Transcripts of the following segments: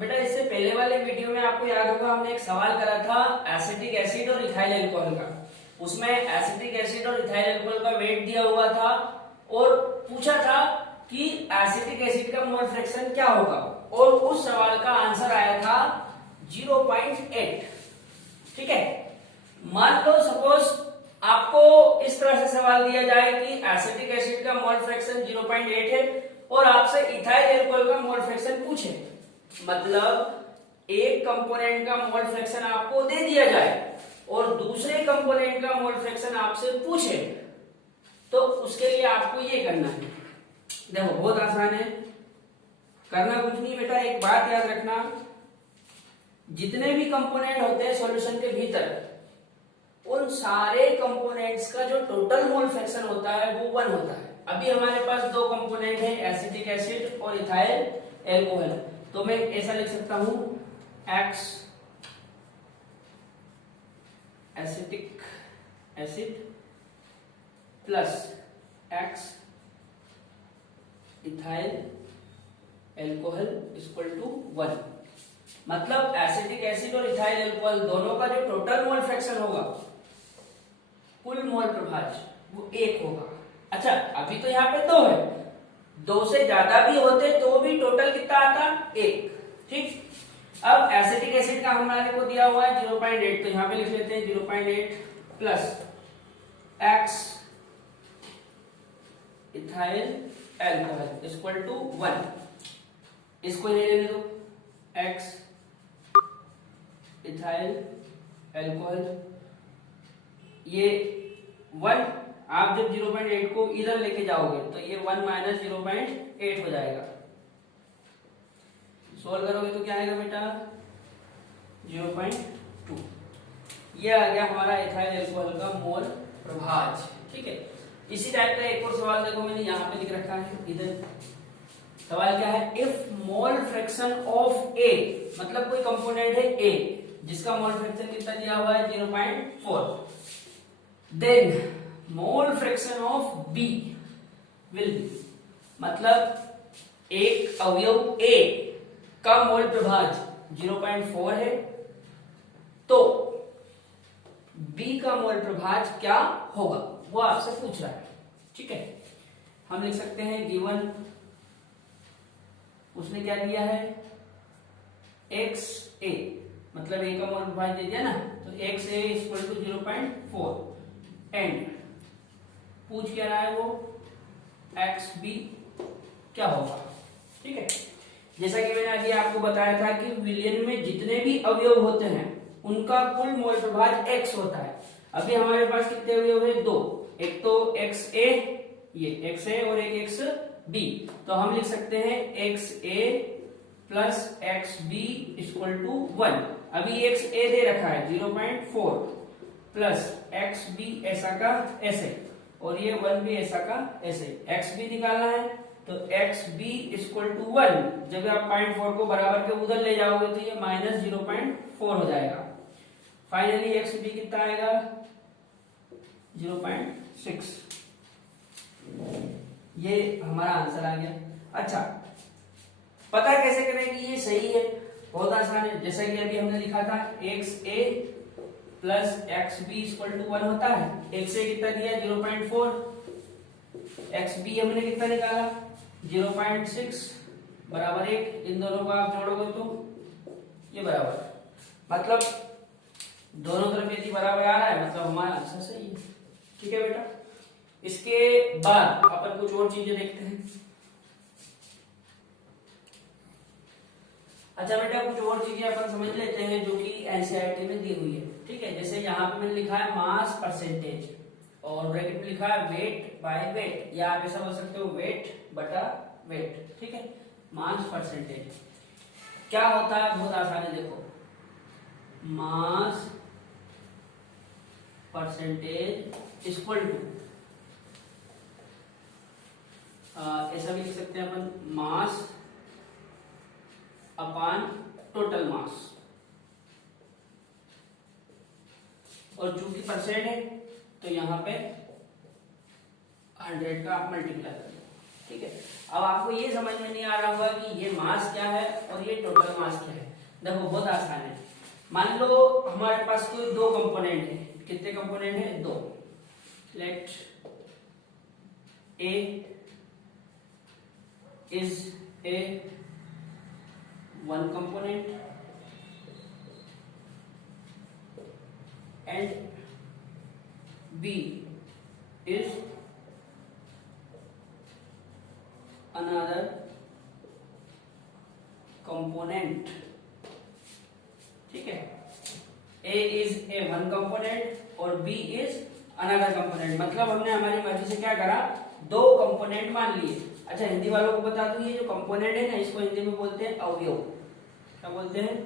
बेटा इससे पहले वाले वीडियो में आपको याद होगा हमने एक सवाल करा था एसिटिक एसिड और इथाइल अल्कोहल का। उसमें एसिटिक एसिड और इथाइल अल्कोहल का वेट दिया हुआ था और पूछा था कि एसिटिक एसिड का मोल फ्रैक्शन क्या होगा, और उस सवाल का आंसर आया था 0.8। ठीक है, मान लो सपोज आपको इस तरह से सवाल दिया जाए कि एसिटिक एसिड का मोल फ्रैक्शन 0.8 है और आपसे इथाइल अल्कोहल का मोल फ्रैक्शन पूछे, मतलब एक कंपोनेंट का मोल फ्रैक्शन आपको दे दिया जाए और दूसरे कंपोनेंट का मोल फ्रैक्शन आपसे पूछे, तो उसके लिए आपको ये करना है। देखो बहुत आसान है, करना कुछ नहीं बेटा, एक बात याद रखना, जितने भी कंपोनेंट होते हैं सॉल्यूशन के भीतर, उन सारे कंपोनेंट्स का जो टोटल मोल फ्रैक्शन होता है वो 1 होता है। अभी हमारे पास दो कंपोनेंट है, एसिटिक एसिड और इथाइल अल्कोहल, तो मैं ऐसा लिख सकता हूं X acetic acid plus X ethyl alcohol equal to 1। मतलब एसिटिक एसिड और इथाइल अल्कोहल दोनों का जो टोटल मोल फ्रैक्शन होगा, कुल मोल प्रभाज, वो 1 होगा। अच्छा अभी तो यहाँ पे 2 है, 2 से ज्यादा भी होते तो भी टोटल कितना आता, 1। ठीक, अब एसिटिक एसिड का हमारे को दिया हुआ है 0.8, तो यहाँ पे लिख लेते हैं 0.8 plus X ethyl alcohol equal to 1। इसको ले लेने दो, X इथाइल अल्कोहल, ये 1, आप जब 0.8 को इधर लेके जाओगे तो ये 1 माइनस 0.8 हो जाएगा। सोल्व करोगे तो क्या आएगा बेटा, 0.2। ये आ गया हमारा इथाइल अल्कोहल का मोल प्रभाज। ठीक है, इसी टाइप का एक और सवाल देखो, मैंने यहाँ पे लिख रखा है इधर। सवाल क्या है, इफ मोल फ्रैक्शन ऑफ ए, मतलब कोई कंपोनेंट है ए जिसका मोल फ्रैक्शन कितना दिया हुआ है 0.4, then mole fraction of B will be, मतलब एक अवयव ए का मोल प्रभाज 0.4 है, तो बी का मोल प्रभाज क्या होगा वो आपसे पूछ रहा है। ठीक है, हम लिख सकते हैं गिवन, उसने क्या दिया है एक्स ए, मतलब ए का मोल प्रभाज दे दिया ना, तो X A equal to 0.4 and पूछ क्या रहा है वो एक्स बी क्या होगा। ठीक है, जैसा कि मैंने अभी आपको बताया था कि विलयन में जितने भी अवयव होते हैं उनका कुल मोल प्रभाज x होता है। अभी हमारे पास कितने अवयव है, 2, एक तो एक्स ए, ये एक्स ए और एक एक्स बी, तो हम लिख सकते हैं X A plus X B equal to 1। अभी एक्स ए दे रखा है 0.4 प्लस एक्स बी ऐसा का ऐसे, और ये 1 भी ऐसा का ऐसे, एक्स बी निकालना है तो एक्स बी इक्वल टू 1, जब आप 0.4 को बराबर के उधर ले जाओगे तो ये माइनस 0.4 हो जाएगा। फाइनली एक्स बी कितना आएगा 0.6, ये हमारा आंसर आ गया। अच्छा पता कैसे करें कि ये सही है, बहुत आसान है, जैसा कि अभी हमने लिखा था X A plus X B equal to 1 होता है। एक्स ए कितना दिया 0.4, एक्स बी हमने कितना निकाला 0.6 बराबर 1, इन दोनों को आप जोड़ोगे तो ये बराबर, मतलब दोनों तरफ यदि बराबर आ रहा है मतलब हमारा आंसर सही है। ठीक है बेटा, इसके बाद अपन कुछ और चीजें देखते हैं। अच्छा बेटा कुछ और चीजें अपन समझ लेते हैं जो कि एनसीईआरटी में दी हुई है। ठीक है, जैसे यहाँ पे मैंने लिखा है मास परसेंटेज और ब्रैकेट में लिखा है वेट बाय वेट, या आप ऐसा बोल सकते हो वेट बटा वेट। ठीक है, मास परसेंटेज क्या होता है, बहुत आसान है, देखो मास परसेंटेज इक्वल टू, ऐसा भी लिख सकते हैं अपन, मास अपॉन टोटल मास, और चूंकि परसेंट है तो यहाँ पे 100 का आप मल्टीप्लाई कर दो। ठीक है, अब आपको ये समझ में नहीं आ रहा होगा कि ये मास क्या है और ये टोटल मास क्या है। देखो बहुत आसान है। मान लो हमारे पास कोई दो कंपोनेंट है। कितने कंपोनेंट है? दो। Let A is a one component and B is another component। ठीक है, A is a one component और B is another component। मतलब हमने हमारी मर्जी से क्या करा, दो कंपोनेंट मान लिए। अच्छा हिंदी वालों को बता दूं, ये जो कंपोनेंट है ना, इसको हिंदी में बोलते हैं अवयव। क्या बोलते हैं?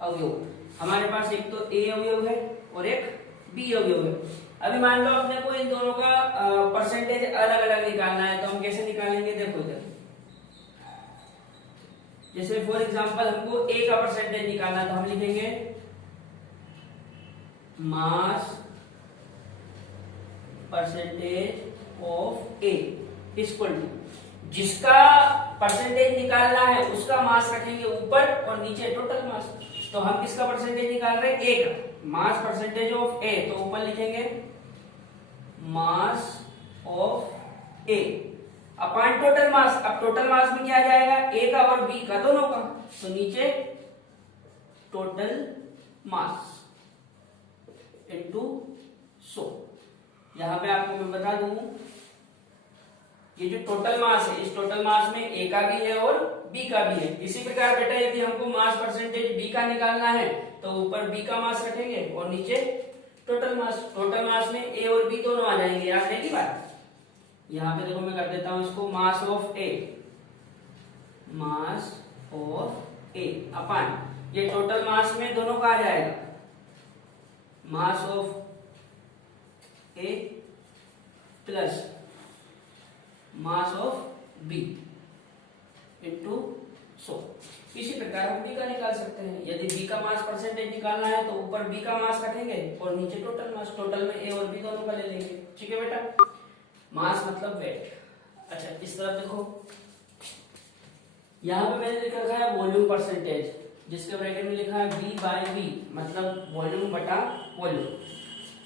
अवयव। हमारे पास एक तो A अवयव है और एक B अवयव है। अभी मान लो अपने को इन दोनों का परसेंटेज अलग अलग निकालना है, तो हम कैसे निकालेंगे? देखो इधर, जैसे फॉर एग्जांपल हमको ए का परसेंटेज निकालना, तो हम लिखेंगे mass percentage of A equal to, जिसका परसेंटेज निकालना है उसका मास रखेंगे ऊपर और नीचे टोटल मास। तो हम किसका परसेंटेज निकाल रहे हैं? ए का। मास परसेंटेज ऑफ ए, तो ऊपर लिखेंगे मास of A upon total mass. अब टोटल मास में क्या आ जाएगा? ए का और बी का, दोनों का। तो नीचे टोटल मास इनटू 100। यहां पे आपको मैं बता दूं, ये जो टोटल मास है, इस टोटल मास में ए का भी है और बी का भी है। इसी प्रकार बेटा यदि हमको मास परसेंटेज बी का निकालना है, तो ऊपर बी का मास रखेंगे और नीचे टोटल मास। टोटल मास में ए और बी दोनों आ जाएंगे, याद है की बात। यहां पे देखो मैं कर देता हूं इसको मास ऑफ ए, मास ऑफ ए अपान, ये टोटल मास में दोनों का आ जाएगा, mass of A plus mass of B into 100। इसी प्रकार हम बी का निकाल सकते हैं। यदि बी का मास परसेंटेज निकालना है तो ऊपर बी का मास रखेंगे और नीचे टोटल मास। टोटल में ए और बी दोनों का ले लेंगे। ठीक है बेटा, मास मतलब वेट। अच्छा इस तरफ देखो, यहां पे मैंने लिख रखा है वॉल्यूम परसेंटेज, जिसके ब्रैकेट में लिखा है V बाय V, मतलब वॉल्यूम बटा वॉल्यूम।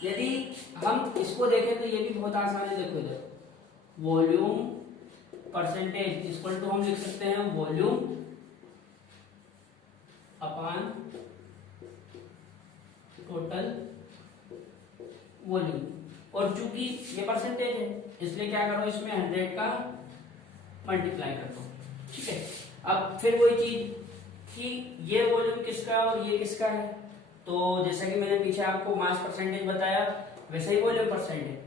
यदि हम इसको देखें तो ये भी बहुत आसान है। देखो इधर वॉल्यूम परसेंटेज इक्वल टू हम लिख सकते हैं वॉल्यूम अपॉन टोटल वॉल्यूम। और चूंकि ये परसेंटेज है इसलिए क्या करो, इसमें 100 का मल्टीप्लाई कर दो। ठीक है, अब फिर वही चीज कि ये वॉल्यूम किसका और ये किसका है। तो जैसा कि मैंने पीछे आपको मास परसेंटेज बताया, वैसे ही वॉल्यूम परसेंट है।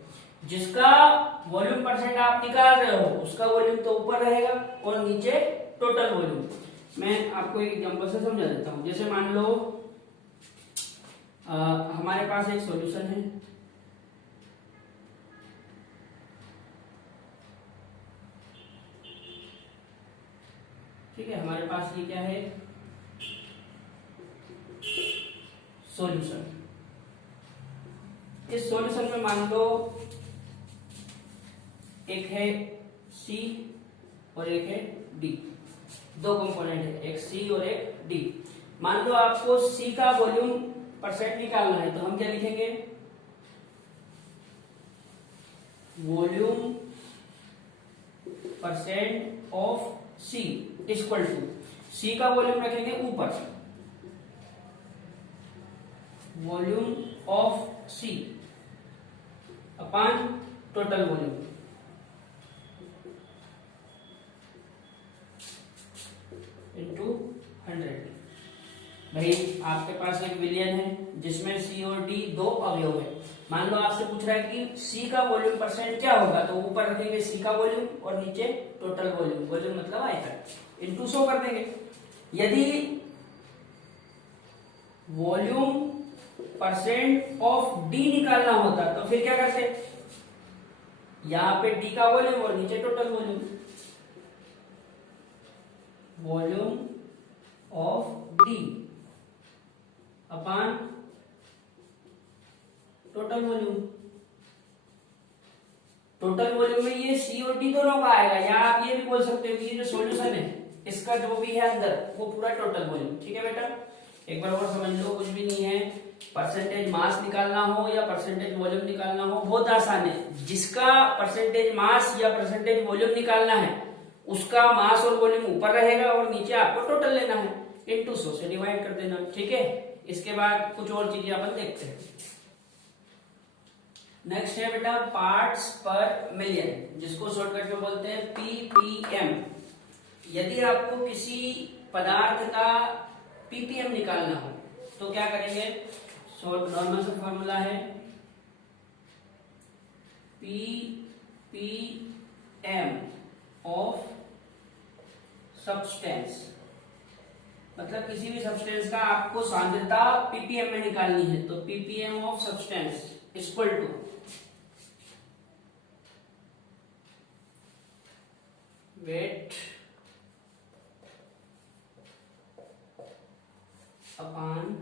जिसका वॉल्यूम परसेंट आप निकाल रहे हो उसका वॉल्यूम तो ऊपर रहेगा और नीचे टोटल वॉल्यूम। मैं आपको एक एग्जांपल से समझा देता हूं। जैसे मान लो हमारे पास एक सॉल्यूशन है, ठीक है, हमारे पास ये क्या है, सॉल्यूशन। इस सॉल्यूशन में मान लो एक है C और एक है D, दो कंपोनेंट है, एक C और एक D। मान लो आपको C का वॉल्यूम परसेंट निकालना है, तो हम क्या लिखेंगे, volume percent of C equal to, C का वॉल्यूम रखेंगे ऊपर, volume of C upon total volume into 100। भाई आपके पास एक विलियन है जिसमें C और D दो अवयव है। मान लो आपसे पूछ रहा है कि C का वॉल्यूम परसेंट क्या होगा, तो ऊपर रखेंगे C का वॉल्यूम और नीचे टोटल वॉल्यूम, वॉल्यूम मतलब आयतन, इंटू 100 कर देंगे। यदि वॉल्यूम परसेंट ऑफ D निकालना होता तो फिर क्या करते, यहां पे D का वॉल्यूम और नीचे total volume, volume of D upon total volume. Total volume में ये सी और डी दोनों का आएगा, या आप ये भी बोल सकते हो कि ये जो सॉल्यूशन है इसका जो भी है अंदर वो पूरा टोटल वॉल्यूम। ठीक है बेटा, एक बार और समझ लो, कुछ भी नहीं है। परसेंटेज मास निकालना हो या परसेंटेज वॉल्यूम निकालना हो बहुत आसान है। जिसका परसेंटेज मास या परसेंटेज वॉल्यूम निकालना है उसका मास और वॉल्यूम ऊपर रहेगा और नीचे आपको टोटल लेना है, इनटू 100 से डिवाइड कर देना। ठीक है, इसके बाद कुछ और चीजें अपन देखते हैं। नेक्स्ट है बेटा पार्ट्स पर मिलियन, जिसको शॉर्टकट में बोलते हैं पीपीएम। यदि आपको किसी पदार्थ का पीपीएम निकालना हो तो क्या करेंगे? नॉर्मल सा फॉर्मूला है पीपीएम ऑफ सब्सटेंस, मतलब किसी भी सब्सटेंस का आपको सांद्रता पीपीएम में निकालनी है तो ppm of substance equal to weight upon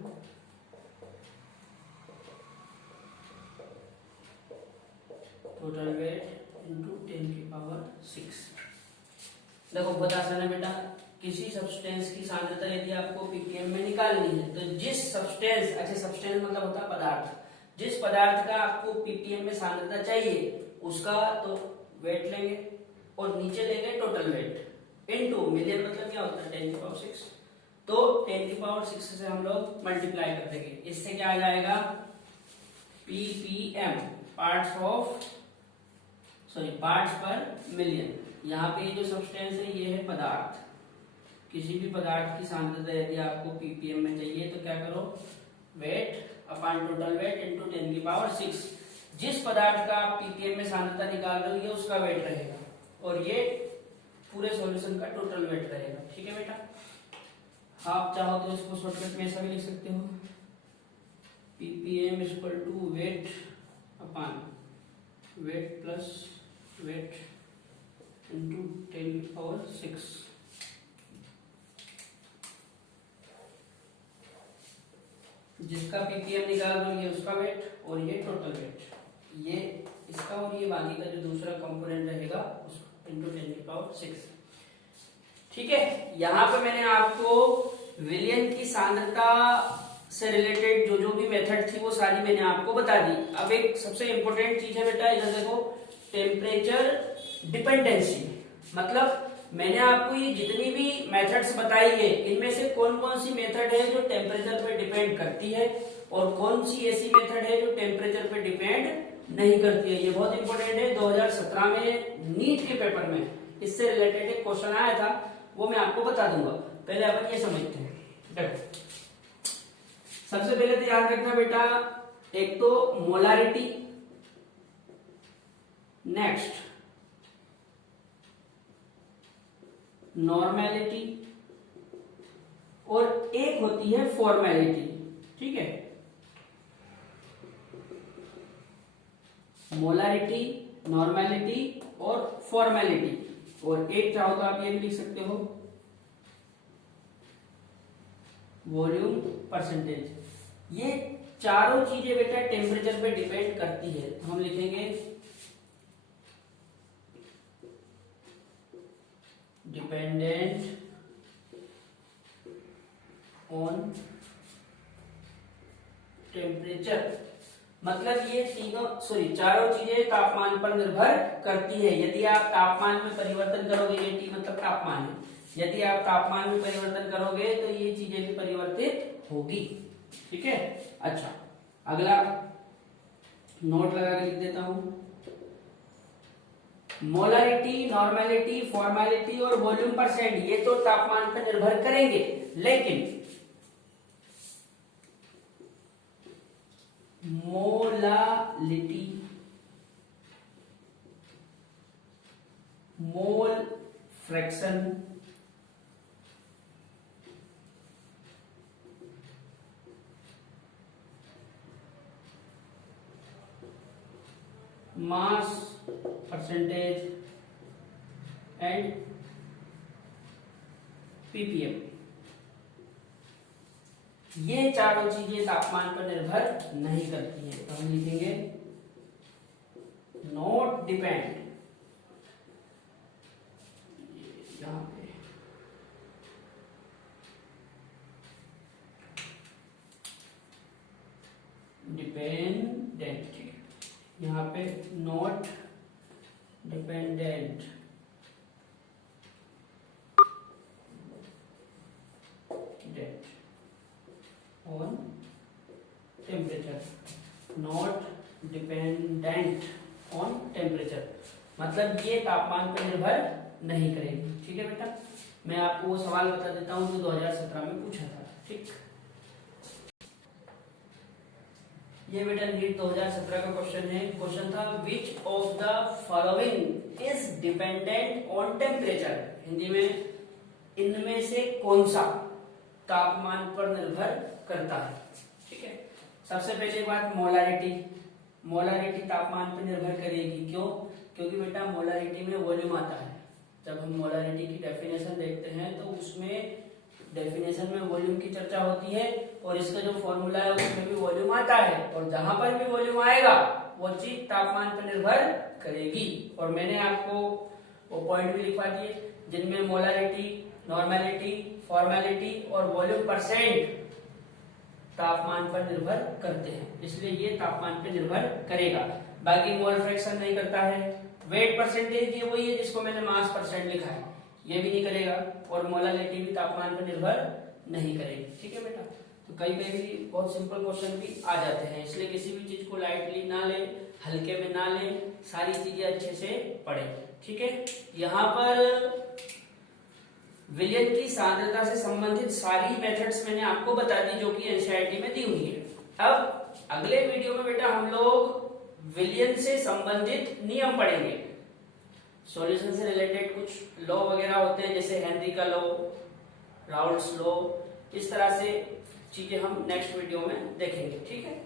total weight into 10⁶। देखो बहुत आसान है बेटा, किसी सब्सटेंस की सांद्रता यदि आपको पीपीएम में निकालनी है तो जिस सब्सटेंस, अच्छा सब्सटेंस मतलब होता है पदार्थ, जिस पदार्थ का आपको पीपीएम में सांद्रता चाहिए उसका तो वेट लेंगे और नीचे लेंगे टोटल वेट इनटू मिलियन, मतलब क्या होता है 10⁶। तो 10⁶ से हम लोग मल्टीप्लाई कर देंगे, इससे क्या आ जाएगा पीपीएम पार्ट्स पर मिलियन। यहाँ पे जो सब्सटेंस है ये है पदार्थ, किसी भी पदार्थ की सांद्रता यदि आपको पीपीएम में चाहिए तो क्या करो, wait upon total weight into 10⁶। जिस पदार्थ का आप पीपीएम में सांद्रता निकाल रहे हो ये उसका वेट रहेगा और ये पूरे सॉल्यूशन का टोटल वेट रहेगा। ठीक है बेटा, आप चाहो तो इसको शॉर्टकट में ऐसा भी लिख सकते हो, ppm equal to weight upon weight plus weight into 10⁶। जिसका पीपीएम निकाल रहे हो ये उसका वेट और ये टोटल वेट, ये इसका और ये बाकी का जो दूसरा कंपोनेंट रहेगा उसका इंटू 10⁶। ठीक है, यहाँ पे मैंने आपको विलयन की सांद्रता से रिलेटेड जो भी मेथड थी वो सारी मैंने आपको बता दी। अब एक सबसे इंपॉर्टेंट चीज है बेटा, इधर देखो, टेम्परेचर डिपेंडेंसी। मतलब मैंने आपको ये जितनी भी मेथड्स बताई है इनमें से कौन कौन सी मेथड है जो टेम्परेचर पे डिपेंड करती है और कौन सी ऐसी मेथड है जो टेम्परेचर पे डिपेंड नहीं करती है। ये बहुत इंपॉर्टेंट है, 2017 में नीट के पेपर में इससे रिलेटेड एक क्वेश्चन आया था, वो मैं आपको बता दूंगा। पहले अपन ये समझते हैं। देखो सबसे पहले तो याद रखना बेटा, एक तो मोलारिटी, नेक्स्ट नॉर्मेलिटी और एक होती है फॉर्मेलिटी। ठीक है, मोलारिटी, नॉर्मेलिटी और फॉर्मेलिटी, और एक चाहो तो आप ये भी लिख सकते हो वॉल्यूम परसेंटेज। ये चारों चीजें बेटा टेम्परेचर पे डिपेंड करती है, तो हम लिखेंगे डिपेंडेंट ऑन टेम्परेचर। मतलब ये चारों चीजें तापमान पर निर्भर करती है। यदि आप तापमान में परिवर्तन करोगे, ये टी मतलब तापमान है, यदि आप तापमान में परिवर्तन करोगे तो ये चीजें भी परिवर्तित होगी। ठीक है, अच्छा अगला नोट लगा के लिख देता हूं, मोलारिटी, नॉर्मेलिटी, फॉर्मेलिटी और वॉल्यूम परसेंट ये तो तापमान पर निर्भर करेंगे, लेकिन molality, mole fraction, mass percentage and ppm, ये चारों चीजें तापमान पर निर्भर नहीं करती हैं। तो हम लिखेंगे नॉट डिपेंड, यहाँ पे डिपेंडेंट, ठीक है, यहाँ पे not dependent on temperature, not dependent on temperature, मतलब ये तापमान पर निर्भर नहीं करेगी। ठीक है बेटा, मैं आपको वो सवाल बता देता हूँ जो 2017 में पूछा था। ठीक, ये बेटा नीट 2017 का क्वेश्चन है। क्वेश्चन था which of the following is dependent on temperature, Hindi में इनमें से कौन सा तापमान पर निर्भर करता है। ठीक है, सबसे पहले बात मोलारिटी, मोलारिटी तापमान पर निर्भर करेगी। क्यों? क्योंकि बेटा मोलारिटी में वॉल्यूम आता है। जब हम मोलारिटी की डेफिनेशन देखते हैं तो उसमें डेफिनेशन में वॉल्यूम की चर्चा होती है और इसका जो फॉर्मूला है उसमें भी वॉल्यूम आता है, और जहां पर भी वॉल्यूम आएगा वो चीज तापमान पर निर्भर करेगी। और मैंने आपको वो पॉइंट भी लिखवा दिए जिनमें मोलारिटी, नॉर्मेलिटी, फॉर्मेलिटी और वॉल्यूम परसेंट तापमान पर निर्भर करते हैं, इसलिए ये तापमान पर निर्भर करेगा। बाकी मोल फ्रैक्शन नहीं करता है, वेट परसेंटेज ये वही है जिसको मैंने मास परसेंट लिखा है, ये भी नहीं करेगा, और मोलारिटी भी तापमान पर निर्भर नहीं करेगी। ठीक है बेटा, तो कई कई भी बहुत सिंपल क्वेश्चन भी आ जाते हैं, इसलिए किसी भी चीज को लाइटली ना लें, हल्के में ना लें, सारी चीजें अच्छे से पढ़ें। ठीक है, यहाँ पर विलयन की सांद्रता से संबंधित सारी मेथड्स मैंने आपको बता दी जो कि एनसीईआरटी में दी हुई है। अब अगले वीडियो में बेटा हम लोग विलयन से संबंधित नियम पढ़ेंगे, सॉल्यूशन से रिलेटेड कुछ लॉ वगैरह होते हैं जैसे हेनरी का लॉ, राउल्ट्स लॉ, इस तरह से चीजें हम नेक्स्ट वीडियो में देखेंगे। ठीक है।